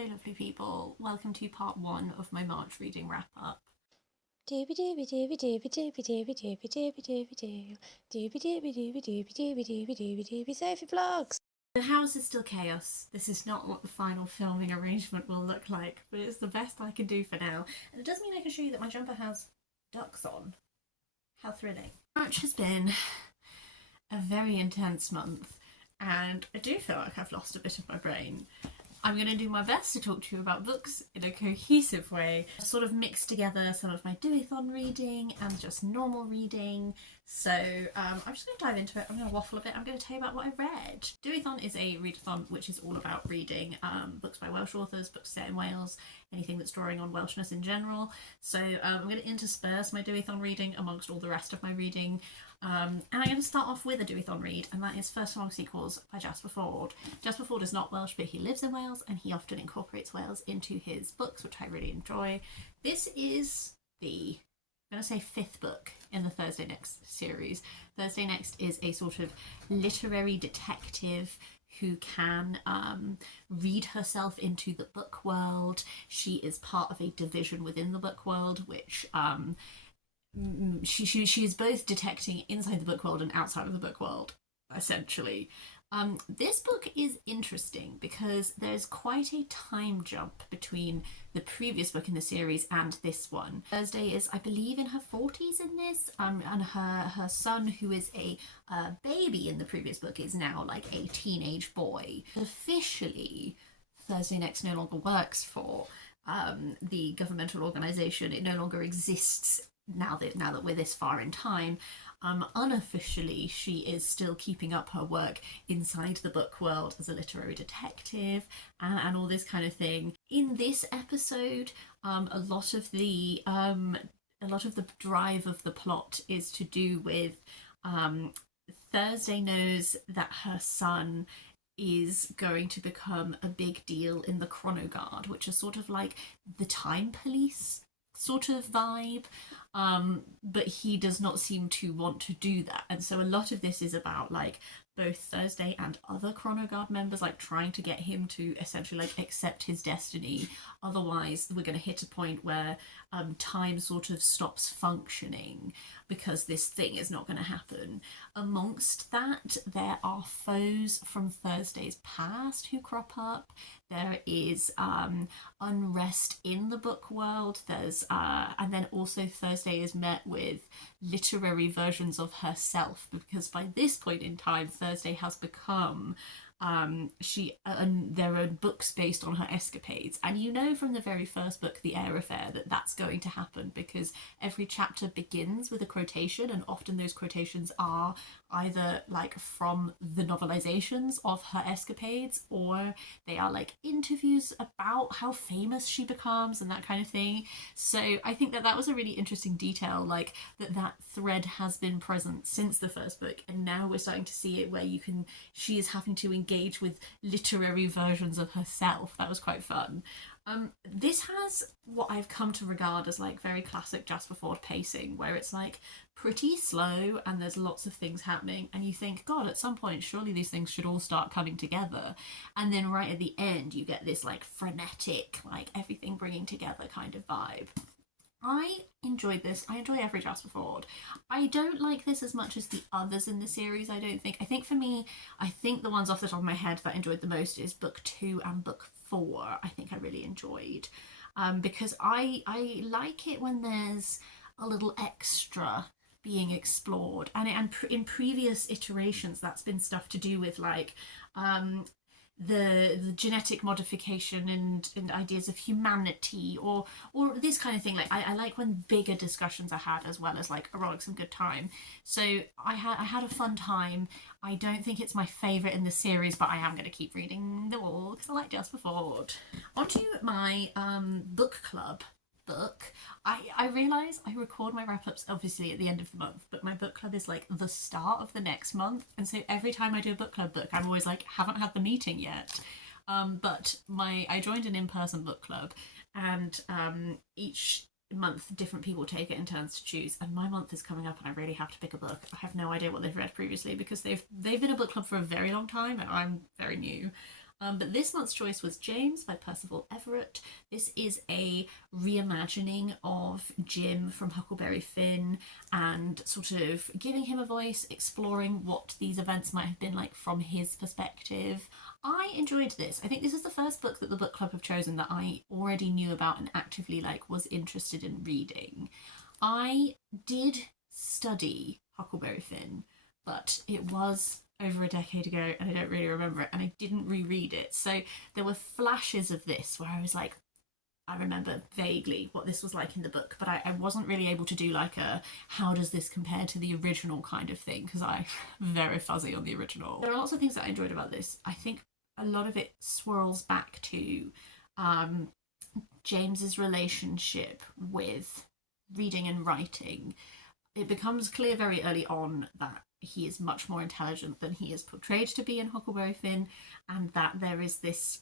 Hey lovely people, welcome to part 1 of my March reading wrap up. Doobie doobie doobie doobie doobie doobie doobie doobie doobie doo. Doobie doobie doobie doobie doobie doobie doobie doobie Sophie vlogs. The house is still chaos. This is not what the final filming arrangement will look like, but it's the best I can do for now. And it does mean I can show you that my jumper has ducks on. How thrilling. March has been a very intense month, and I do feel like I've lost a bit of my brain. I'm going to do my best to talk to you about books in a cohesive way. I've sort of mixed together some of my do-a-thon reading and just normal reading. So I'm just going to dive into it. I'm going to waffle a bit. I'm going to tell you about what I read. Do-a-thon is a readathon which is all about reading books by Welsh authors, books set in Wales, anything that's drawing on Welshness in general. So I'm going to intersperse my do-a-thon reading amongst all the rest of my reading. And I'm going to start off with a do-a-thon read, and that is First Long Sequels by Jasper Fforde. Jasper Fforde is not Welsh, but he lives in Wales, and he often incorporates Wales into his books, which I really enjoy. This is the, I'm going to say, 5th book in the Thursday Next series. Thursday Next is a sort of literary detective who can read herself into the book world. She is part of a division within the book world, which she is both detecting inside the book world and outside of the book world, essentially. This book is interesting because there's quite a time jump between the previous book in the series and this one. Thursday is, I believe, in her 40s in this, and her son, who is a baby in the previous book, is now like a teenage boy. Officially, Thursday Next no longer works for the governmental organisation. It no longer exists now that we're this far in time. Unofficially, she is still keeping up her work inside the book world as a literary detective and all this kind of thing. In this episode, a lot of the drive of the plot is to do with Thursday knows that her son is going to become a big deal in the Chronoguard, which is sort of like the time police sort of vibe, but he does not seem to want to do that. And so a lot of this is about like both Thursday and other Chronoguard members like trying to get him to essentially like accept his destiny. Otherwise, we're going to hit a point where time sort of stops functioning because this thing is not going to happen. Amongst that, there are foes from Thursday's past who crop up. There is unrest in the book world. There's and then also Thursday is met with literary versions of herself, because by this point in time Thursday has become there are books based on her escapades, and you know from the very first book, The Air Affair, that that's going to happen because every chapter begins with a quotation, and often those quotations are either like from the novelizations of her escapades, or they are like interviews about how famous she becomes and that kind of thing. So I think that was a really interesting detail, like that thread has been present since the first book, and now we're starting to see it where she is having to engage with literary versions of herself. That was quite fun. This has what I've come to regard as like very classic Jasper Fforde pacing, where it's like pretty slow and there's lots of things happening, and you think, God, at some point surely these things should all start coming together, and then right at the end you get this like frenetic, like everything bringing together kind of vibe. I enjoyed this. I enjoy every Jasper Fforde. I don't like this as much as the others in the series, I don't think. I think for me, I think the ones off the top of my head that I enjoyed the most is book 2 and book 4. I think I really enjoyed. Because I like it when there's a little extra being explored. And in previous iterations, that's been stuff to do with like the genetic modification and ideas of humanity, or this kind of thing. Like I like when bigger discussions are had as well as like rollicks and good time. So I had a fun time. I don't think it's my favourite in the series, but I am going to keep reading them all because I like Jasper Fforde. On to my book club book. I realise I record my wrap-ups obviously at the end of the month, but my book club is like the start of the next month, and so every time I do a book club book, I'm always like, haven't had the meeting yet. But I joined an in-person book club, and each month different people take it in turns to choose, and my month is coming up and I really have to pick a book. I have no idea what they've read previously because they've been a book club for a very long time and I'm very new. But this month's choice was James by Percival Everett. This is a reimagining of Jim from Huckleberry Finn and sort of giving him a voice, exploring what these events might have been like from his perspective. I enjoyed this. I think this is the first book that the book club have chosen that I already knew about and actively was interested in reading. I did study Huckleberry Finn, but it was over a decade ago and I don't really remember it, and I didn't reread it. So there were flashes of this where I was like, I remember vaguely what this was like in the book, but I wasn't really able to do like a how does this compare to the original kind of thing, because I'm very fuzzy on the original. There are lots of things that I enjoyed about this. I think a lot of it swirls back to James's relationship with reading and writing. It becomes clear very early on that he is much more intelligent than he is portrayed to be in Huckleberry Finn, and that there is this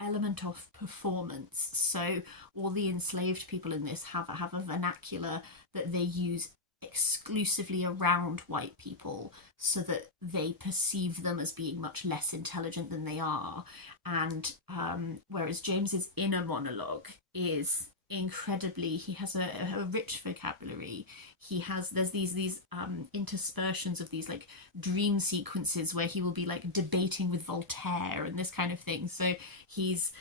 element of performance. So all the enslaved people in this have a vernacular that they use exclusively around white people so that they perceive them as being much less intelligent than they are. And whereas James's inner monologue is incredibly, he has a rich vocabulary. There's these interspersions of these dream sequences where he will be debating with Voltaire and this kind of thing. So he's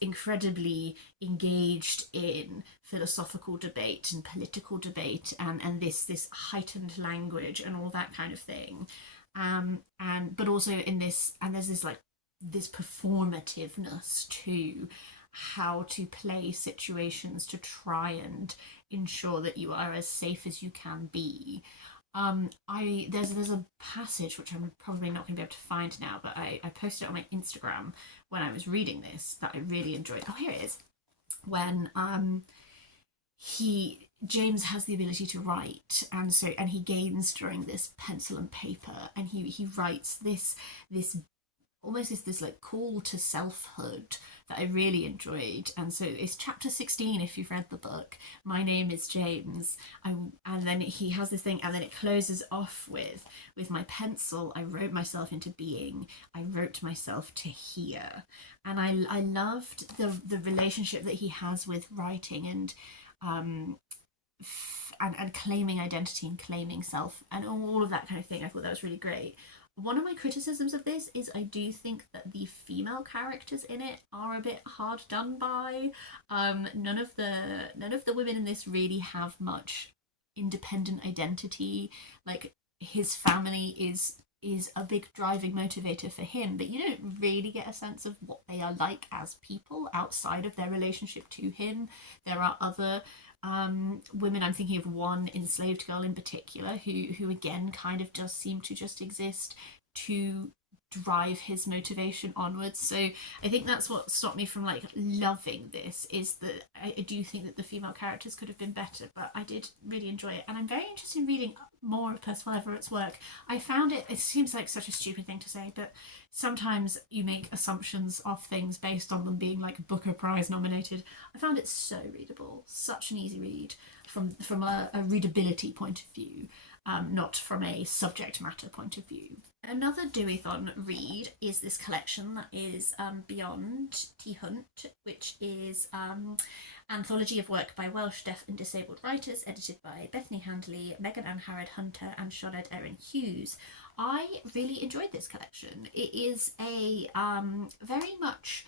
incredibly engaged in philosophical debate and political debate and this heightened language and all that kind of thing. But also in this, and there's this performativeness to how to play situations to try and ensure that you are as safe as you can be. There's a passage which I'm probably not going to be able to find now, but I posted it on my Instagram when I was reading this that I really enjoyed. Oh, here it is. When James has the ability to write, and he gains during this pencil and paper, and he writes this almost this call to selfhood that I really enjoyed. And so it's chapter 16 if you've read the book. My name is James. And then he has this thing, and then it closes off with my pencil I wrote myself into being, I wrote myself to here. And I loved the relationship that he has with writing and claiming identity and claiming self and all of that kind of thing. I thought that was really great. One of my criticisms of this is I do think that the female characters in it are a bit hard done by. None of the women in this really have much independent identity. His family is a big driving motivator for him, but you don't really get a sense of what they are like as people outside of their relationship to him. There are other women. I'm thinking of one enslaved girl in particular who again kind of does seem to just exist to drive his motivation onwards. So I think that's what stopped me from loving this, is that I do think that the female characters could have been better, but I did really enjoy it, and I'm very interested in reading more of Percival Everett's work. I found it seems like such a stupid thing to say, but sometimes you make assumptions of things based on them being Booker Prize nominated. I found it so readable, such an easy read from a readability point of view, not from a subject matter point of view. Another Deweython read is this collection that is Beyond Hwnt, which is anthology of work by Welsh deaf and disabled writers, edited by Bethany Handley, Megan Angharad Hunter and Sioned Erin Hughes. I really enjoyed this collection. It is a very much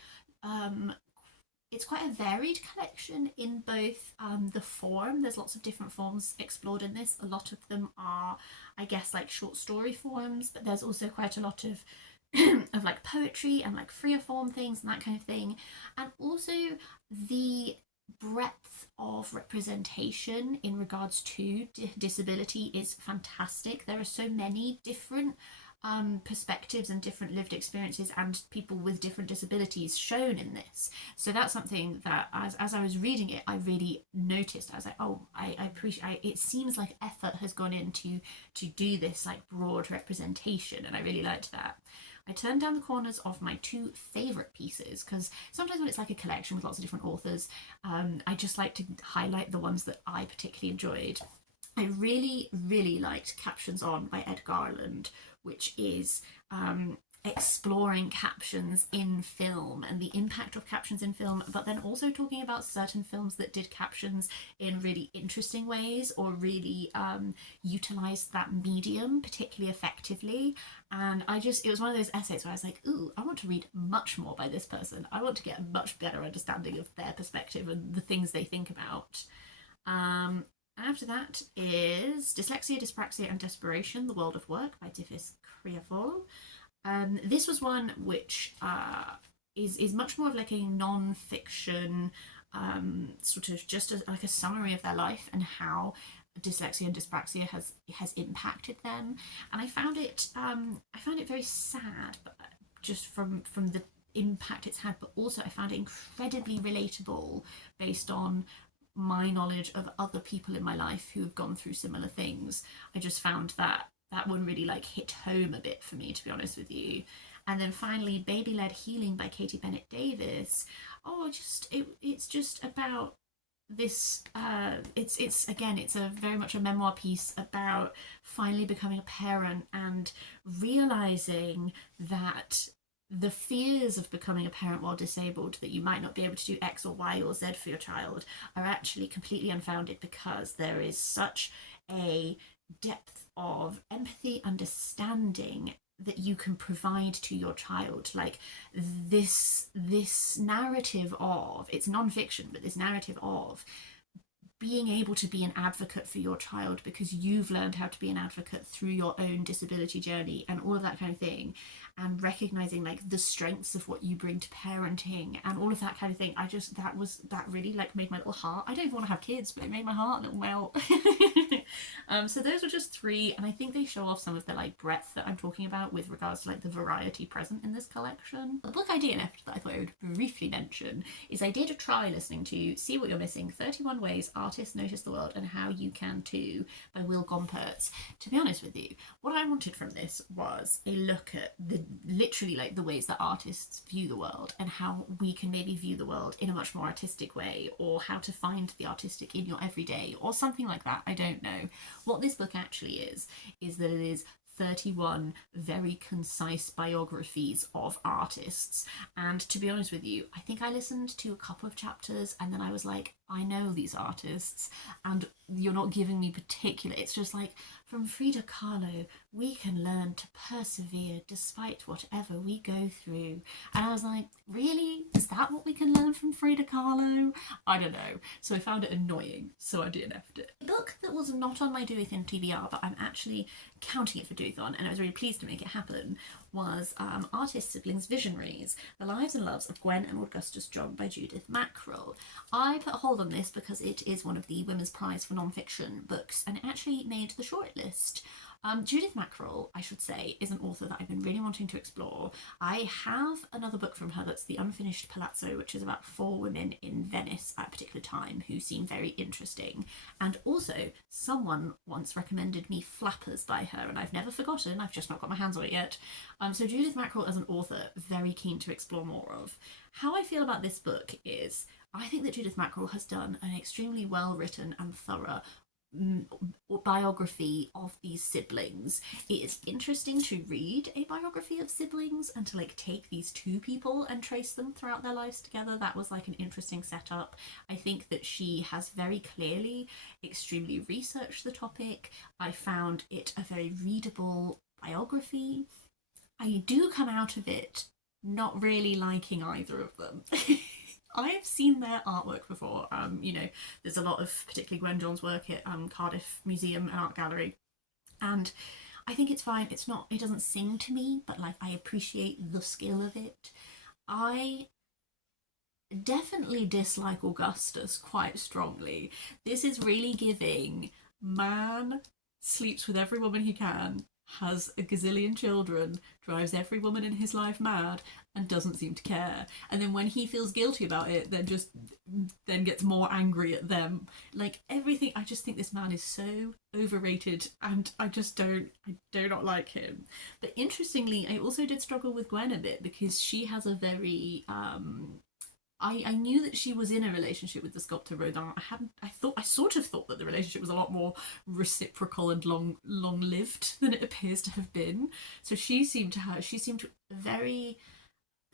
it's quite a varied collection in both the form. There's lots of different forms explored in this. A lot of them are, I guess, short story forms, but there's also quite a lot of of poetry and freer form things and that kind of thing. And also the breadth of representation in regards to disability is fantastic. There are so many different perspectives and different lived experiences and people with different disabilities shown in this. So that's something that as I was reading it, I really noticed. I was like, oh, I appreciate it. Seems like effort has gone into to do this broad representation, and I really liked that. I turned down the corners of my two favourite pieces, because sometimes when it's a collection with lots of different authors, I just like to highlight the ones that I particularly enjoyed. I really, really liked Captions On by Ed Garland, which is exploring captions in film and the impact of captions in film, but then also talking about certain films that did captions in really interesting ways or really utilized that medium particularly effectively. And it was one of those essays where I was like, ooh, I want to read much more by this person. I want to get a much better understanding of their perspective and the things they think about. After that is Dyslexia, Dyspraxia and Desperation, The World of Work by Diffis Creavol. This was one which is much more of like a non-fiction sort of just like a summary of their life and how dyslexia and dyspraxia has impacted them. And I found it very sad, but just from the impact it's had, but also I found it incredibly relatable based on my knowledge of other people in my life who have gone through similar things. I just found that one really like hit home a bit for me, to be honest with you. And then finally, Baby-Led Healing by Katie Bennett Davis. It's just about this. It's again, it's a very much a memoir piece about finally becoming a parent and realizing that the fears of becoming a parent while disabled, that you might not be able to do X or Y or Z for your child, are actually completely unfounded because there is such a depth of empathy, understanding that you can provide to your child. Like this narrative of, it's non-fiction, but this narrative of being able to be an advocate for your child because you've learned how to be an advocate through your own disability journey and all of that kind of thing, and recognizing like the strengths of what you bring to parenting and all of that kind of thing. That really like made my little heart, I don't even want to have kids, but it made my heart a little melt. So those were just three, and I think they show off some of the like breadth that I'm talking about with regards to like the variety present in this collection. The book I DNF'd that I thought I would briefly mention is I did try listening to See What You're Missing, 31 Ways Artists Notice the World and How You Can Too by Will Gompertz. To be honest with you, what I wanted from this was a look at literally like the ways that artists view the world and how we can maybe view the world in a much more artistic way, or how to find the artistic in your everyday or something like that. I don't know. What this book actually is that it is 31 very concise biographies of artists. And to be honest with you, I think I listened to a couple of chapters and then I was like, I know these artists and you're not giving me particular. It's just like, from Frida Kahlo, we can learn to persevere despite whatever we go through. And I was like, really? Is that what we can learn from Frida Kahlo? I don't know. So I found it annoying, so I DNF'd it. A book that was not on my Doethon TBR, but I'm actually counting it for Doethon, and I was really pleased to make it happen, was Artist Siblings Visionaries, The Lives and Loves of Gwen and Augustus John by Judith Mackrell. I put a hold on this because it is one of the Women's Prize for Non-Fiction books, and it actually made the shortlist. Judith Mackrell, I should say, is an author that I've been really wanting to explore. I have another book from her that's The Unfinished Palazzo, which is about 4 women in Venice at a particular time who seem very interesting. And also, someone once recommended me Flappers by her, and I've never forgotten, I've just not got my hands on it yet. So Judith Mackrell as an author, very keen to explore more of. How I feel about this book is, I think that Judith Mackrell has done an extremely well-written and thorough biography of these siblings. It is interesting to read a biography of siblings and to like take these two people and trace them throughout their lives together. That was like an interesting setup. I think that she has very clearly extremely researched the topic. I found it a very readable biography. I do come out of it not really liking either of them. I have seen their artwork before. There's a lot of particularly Gwen John's work at Cardiff Museum and Art Gallery, and I think it's fine. It doesn't sing to me, but like I appreciate the skill of it. I definitely dislike Augustus quite strongly. This is really giving man sleeps with every woman he can, has a gazillion children, drives every woman in his life mad, and doesn't seem to care. And then when he feels guilty about it, then gets more angry at them. Like everything, I just think this man is so overrated, and I do not like him. But interestingly, I also did struggle with Gwen a bit because she has a very I knew that she was in a relationship with the sculptor Rodin. I sort of thought that the relationship was a lot more reciprocal and long lived than it appears to have been. So she seemed very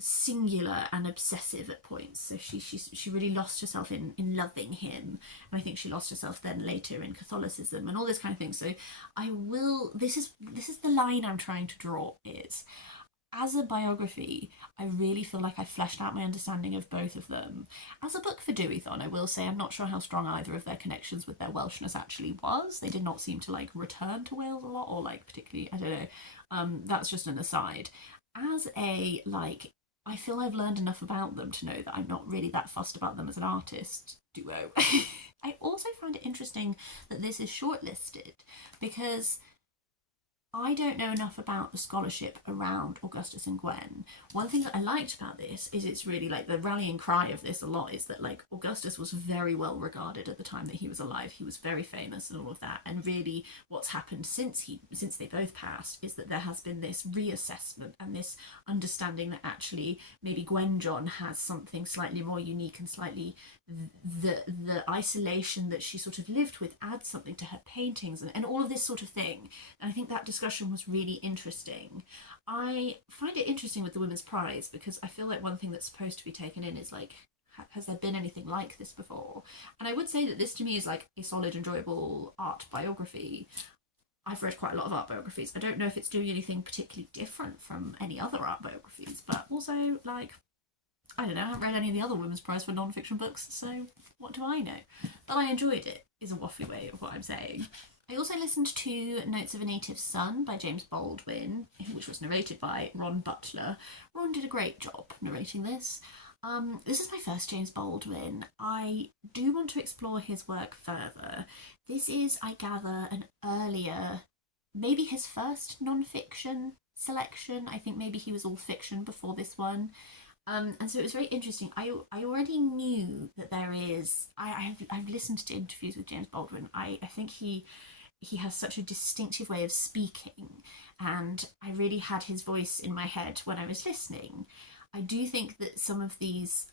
singular and obsessive at points. So she really lost herself in loving him, and I think she lost herself then later in Catholicism and all this kind of thing. So this is the line I'm trying to draw is, as a biography, I really feel like I fleshed out my understanding of both of them. As a book for Deweython, I will say I'm not sure how strong either of their connections with their Welshness actually was. They did not seem to like return to Wales a lot, or like particularly, I don't know. That's just an aside. As a like, I feel I've learned enough about them to know that I'm not really that fussed about them as an artist duo. I also find it interesting that this is shortlisted because I don't know enough about the scholarship around Augustus and Gwen. One thing that I liked about this is it's really like the rallying cry of this a lot is that like Augustus was very well regarded at the time that he was alive. He was very famous and all of that. And really what's happened since they both passed is that there has been this reassessment and this understanding that actually maybe Gwen John has something slightly more unique, and slightly the isolation that she sort of lived with adds something to her paintings, and all of this sort of thing. And I think that discussion was really interesting. I find it interesting with the Women's Prize because I feel like one thing that's supposed to be taken in is like, has there been anything like this before? And I would say that this to me is like a solid, enjoyable art biography. I've read quite a lot of art biographies. I don't know if it's doing anything particularly different from any other art biographies, but also like, I don't know, I haven't read any of the other Women's Prize for non-fiction books, so what do I know? But I enjoyed it, is a waffly way of what I'm saying. I also listened to Notes of a Native Son by James Baldwin, which was narrated by Ron Butler. Ron did a great job narrating this. This is my first James Baldwin. I do want to explore his work further. This is, I gather, an earlier, maybe his first non-fiction selection. I think maybe he was all fiction before this one. And so it was very interesting. I already knew that there is. I've listened to interviews with James Baldwin. I think he has such a distinctive way of speaking, and I really had his voice in my head when I was listening. I do think that some of these,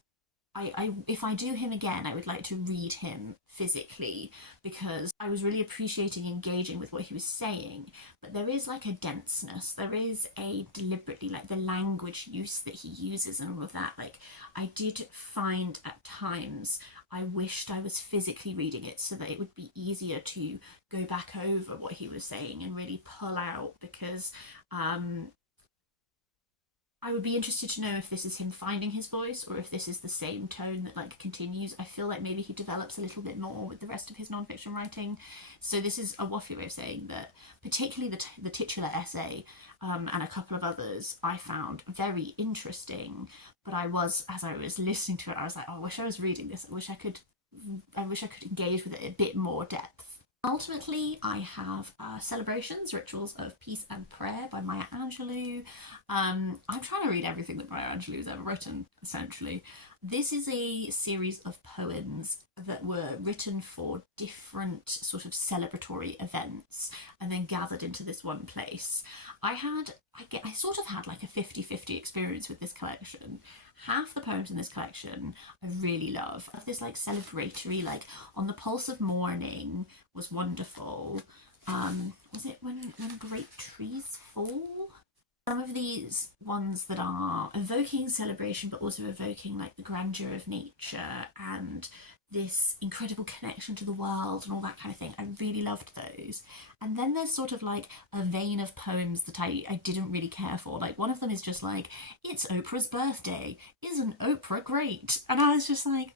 if I do him again, I would like to read him physically because I was really appreciating engaging with what he was saying. But there is like a denseness, there is a deliberately like the language use that he uses and all of that. Like I did find at times I wished I was physically reading it so that it would be easier to go back over what he was saying and really pull out, because I would be interested to know if this is him finding his voice or if this is the same tone that like continues. I feel like maybe he develops a little bit more with the rest of his non-fiction writing. So this is a waffly way of saying that particularly the titular essay and a couple of others I found very interesting. But as I was listening to it, I was like, oh, I wish I was reading this. I wish I could engage with it a bit more depth. Ultimately, I have Celebrations, Rituals of Peace and Prayer by Maya Angelou. I'm trying to read everything that Maya Angelou has ever written, essentially. This is a series of poems that were written for different sort of celebratory events and then gathered into this one place. I sort of had like a 50-50 experience with this collection. Half the poems in this collection I really love. This like celebratory, like On the Pulse of Morning was wonderful. Was it when Great Trees Fall? Some of these ones that are evoking celebration but also evoking like the grandeur of nature and this incredible connection to the world and all that kind of thing. I really loved those. And then there's sort of like a vein of poems that I didn't really care for. Like one of them is just like, it's Oprah's birthday. Isn't Oprah great? And I was just like,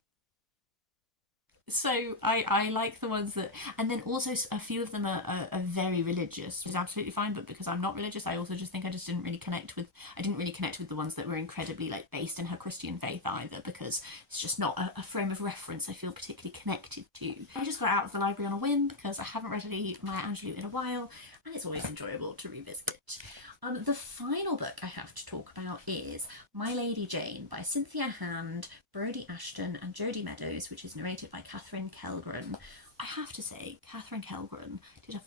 so I like the ones that, and then also a few of them are very religious, which is absolutely fine. But because I'm not religious, I also just think I didn't really connect with the ones that were incredibly like based in her Christian faith either, because it's just not a frame of reference I feel particularly connected to. I just got out of the library on a whim because I haven't read any Maya Angelou in a while, and it's always enjoyable to revisit. The final book I have to talk about is My Lady Jane by Cynthia Hand, Brodi Ashton and Jodi Meadows, which is narrated by Katherine Kellgren. I have to say, Katherine Kellgren did a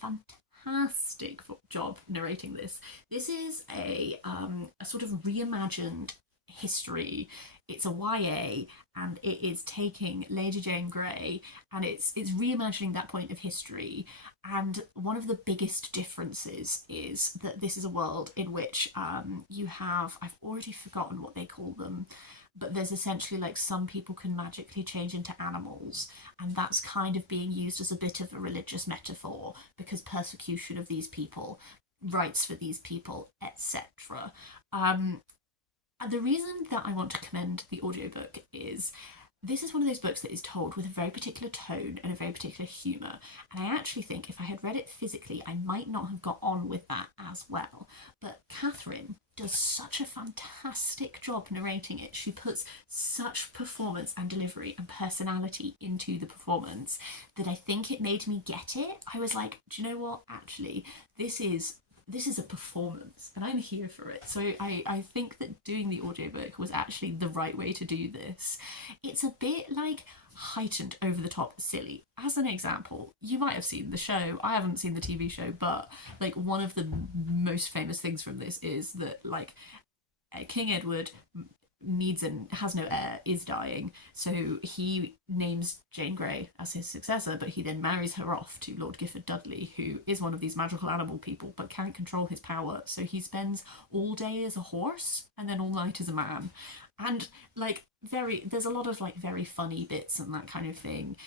fantastic job narrating this. This is a sort of reimagined history. It's a YA, and it is taking Lady Jane Grey, and it's reimagining that point of history. And one of the biggest differences is that this is a world in which you have, I've already forgotten what they call them, but there's essentially like some people can magically change into animals, and that's kind of being used as a bit of a religious metaphor because persecution of these people, rights for these people, etc. And the reason that I want to commend the audiobook is this is one of those books that is told with a very particular tone and a very particular humour. And I actually think if I had read it physically, I might not have got on with that as well. But Katherine does such a fantastic job narrating it. She puts such performance and delivery and personality into the performance that I think it made me get it. I was like, do you know what? Actually, this is a performance and I'm here for it. So I think that doing the audiobook was actually the right way to do this. It's a bit like heightened over the top silly. As an example, you might have seen the show. I haven't seen the TV show, but like one of the most famous things from this is that like King Edward needs and has no heir, is dying, so he names Jane Grey as his successor, but he then marries her off to Lord Gifford Dudley, who is one of these magical animal people but can't control his power, so he spends all day as a horse and then all night as a man. And like there's a lot of like very funny bits and that kind of thing.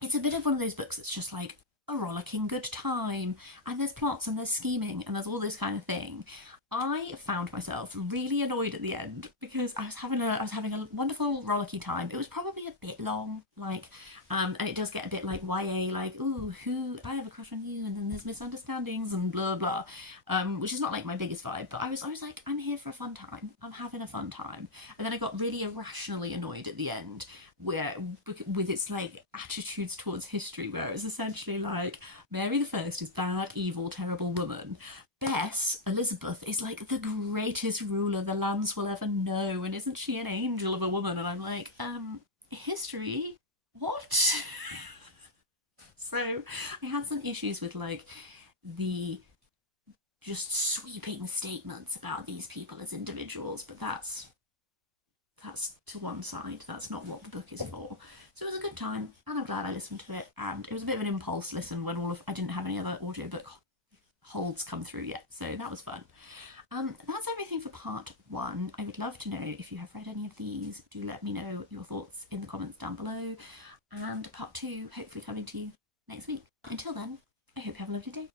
It's a bit of one of those books that's just like a rollicking good time, and there's plots and there's scheming and there's all this kind of thing. I found myself really annoyed at the end because I was having a wonderful rollicky time. It was probably a bit long, like, and it does get a bit like YA, like, ooh, who I have a crush on you, and then there's misunderstandings and blah blah, which is not like my biggest vibe. But I was like, I'm here for a fun time. I'm having a fun time, and then I got really irrationally annoyed at the end, where with its like attitudes towards history, where it was essentially like Mary the First is bad, evil, terrible woman. Bess, Elizabeth, is like the greatest ruler the lands will ever know, and isn't she an angel of a woman? And I'm like, history? What? So I had some issues with like the just sweeping statements about these people as individuals, but that's to one side. That's not what the book is for. So it was a good time, and I'm glad I listened to it. And it was a bit of an impulse listen when I didn't have any other audiobook holds come through yet, so that was fun. That's everything for part 1. I would love to know if you have read any of these. Do let me know your thoughts in the comments down below, and part 2 hopefully coming to you next week. Until then, I hope you have a lovely day.